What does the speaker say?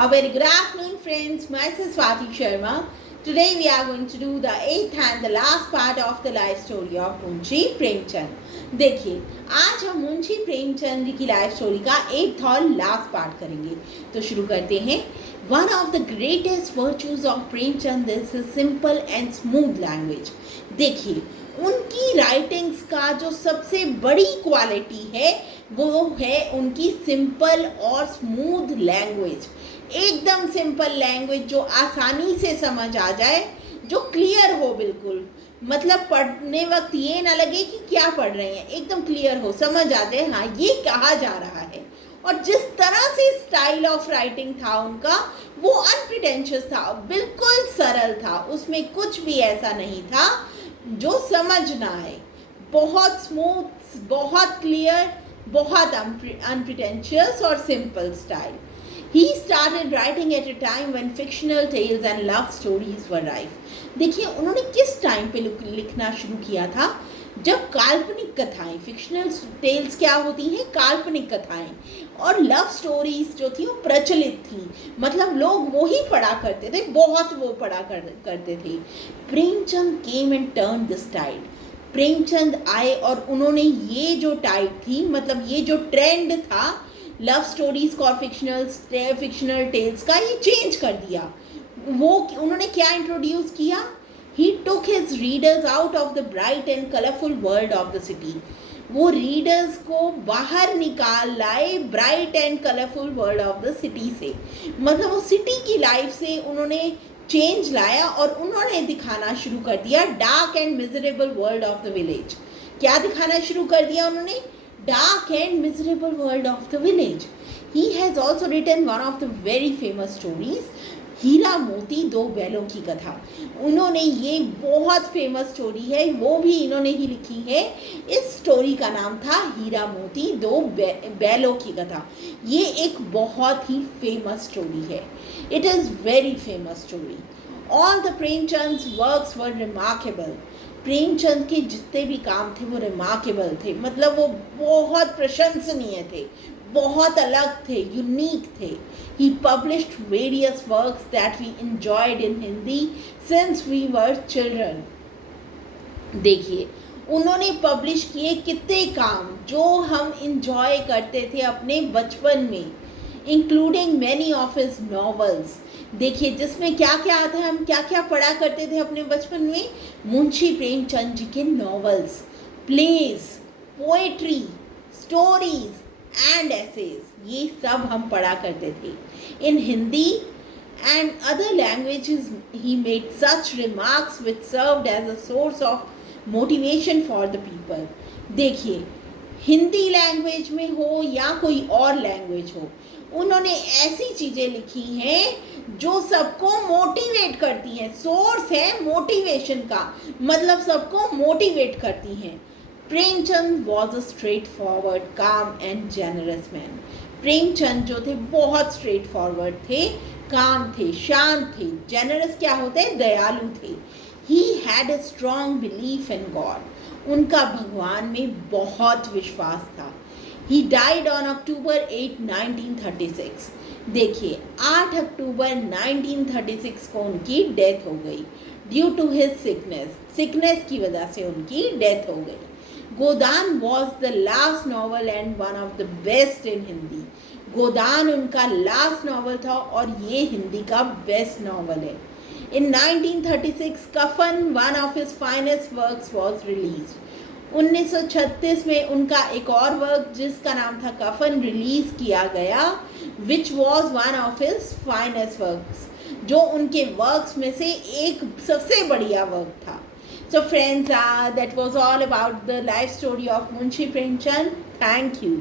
A very good afternoon, friends. Myself Swati Sharma. Today we are going to do the eighth and the last part of the life story of Munshi Premchand. देखिए, आज हम मुंशी प्रेमचंद की life story का eighth और last part करेंगे. तो शुरू करते हैं. One of the greatest virtues of Premchand is his simple and smooth language. देखिए, उनकी राइटिंग्स का जो सबसे बड़ी क्वालिटी है वो है उनकी सिंपल और स्मूथ लैंग्वेज. एकदम सिंपल लैंग्वेज जो आसानी से समझ आ जाए, जो क्लियर हो बिल्कुल. मतलब पढ़ने वक्त ये ना लगे कि क्या पढ़ रहे हैं, एकदम क्लियर हो, समझ आ जाए हाँ ये कहा जा रहा है. और जिस तरह से स्टाइल ऑफ राइटिंग था उनका वो अनप्रिटेंशियस था, बिल्कुल सरल था. उसमें कुछ भी ऐसा नहीं था जो समझ ना आए. बहुत स्मूथ, बहुत क्लियर, बहुत अनप्रिटेंशियस और simple style. He started writing at a time when fictional tales and love stories were rife. देखिए उन्होंने किस टाइम पे लिखना शुरू किया था, जब काल्पनिक कथाएं, फिक्शनल टेल्स क्या होती हैं, काल्पनिक कथाएं, और लव स्टोरीज जो थी वो प्रचलित थी. मतलब लोग वो ही पढ़ा करते थे, बहुत वो पढ़ा करते थे. Premchand came and turn this tide. Premchand आए और उन्होंने ये जो टाइड थी, मतलब ये जो ट्रेंड था लव स्टोरीज और फिक्शनल टेल्स का, ये चेंज कर दिया. वो उन्होंने क्या इंट्रोड्यूस किया? He took his readers out of the bright and colourful world of the city. वो रीडर्स को बाहर निकाल लाए bright and colourful world of the city से. मतलब वो सिटी की लाइफ से उन्होंने चेंज लाया और उन्होंने दिखाना शुरू कर दिया dark and miserable world of the village. क्या दिखाना शुरू कर दिया उन्होंने? Dark and miserable world of the village. He has also written one of the very famous stories, हीरा मोती दो बैलों की कथा. उन्होंने ये बहुत फेमस स्टोरी है, वो भी इन्होंने ही लिखी है. इस स्टोरी का नाम था हीरा मोती दो बैलों की कथा. ये एक बहुत ही फेमस स्टोरी है. It is very famous story. All the Premchand's works were remarkable. Premchand के जितने भी काम थे वो रिमार्केबल थे. मतलब वो बहुत प्रशंसनीय थे, बहुत अलग थे, यूनिक थे. He published various works that we enjoyed in Hindi since we were children. देखिए उन्होंने पब्लिश किए कितने काम जो हम इंजॉय करते थे अपने बचपन में, including many of his novels. देखिए जिसमें क्या क्या आता है, हम क्या क्या पढ़ा करते थे अपने बचपन में. मुंशी प्रेमचंद जी के novels, plays, poetry, stories and essays, ये सब हम पढ़ा करते थे. In Hindi and other languages he made such remarks which served as a source of motivation for the people. देखिए हिंदी लैंग्वेज में हो या कोई और लैंग्वेज हो, उन्होंने ऐसी चीज़ें लिखी हैं जो सबको मोटिवेट करती हैं. सोर्स है मोटिवेशन का, मतलब सबको मोटिवेट करती हैं. Premchand was a straight forward, काम एंड जेनरस मैन. प्रेमचंद जो थे बहुत स्ट्रेट फॉरवर्ड थे, काम थे, शांत थे. जेनरस क्या होते हैं? दयालु थे. He had a strong belief in God. उनका भगवान में बहुत विश्वास था. He died on October 8, 1936. देखिए 8 अक्टूबर 1936 को उनकी डेथ हो गई ड्यू टू हिज सिकनेस की वजह से उनकी डेथ हो गई. Godaan was the last novel and one of the best in Hindi. Godaan उनका लास्ट नॉवल था और ये हिंदी का बेस्ट नॉवल है. इन 1936 कफन, one of his finest works, was release. 1936 में उनका एक और वर्क जिसका नाम था कफन रिलीज किया गया, which was one of his finest works, जो उनके वर्क्स में से एक सबसे बढ़िया वर्क था. So friends, that was all about the life story of Munshi Premchand. Thank you.